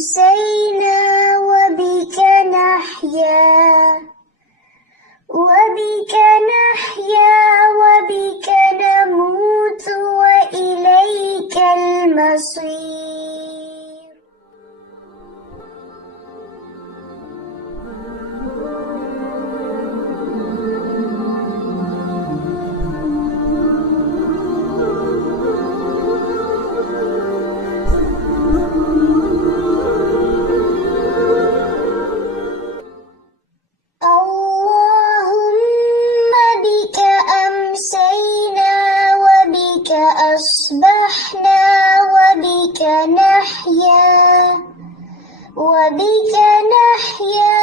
أمسينا وبك نحيا وبك نموت وإليك المصير. اللهم بك أمسينا وبك أصبحنا وبك نحيا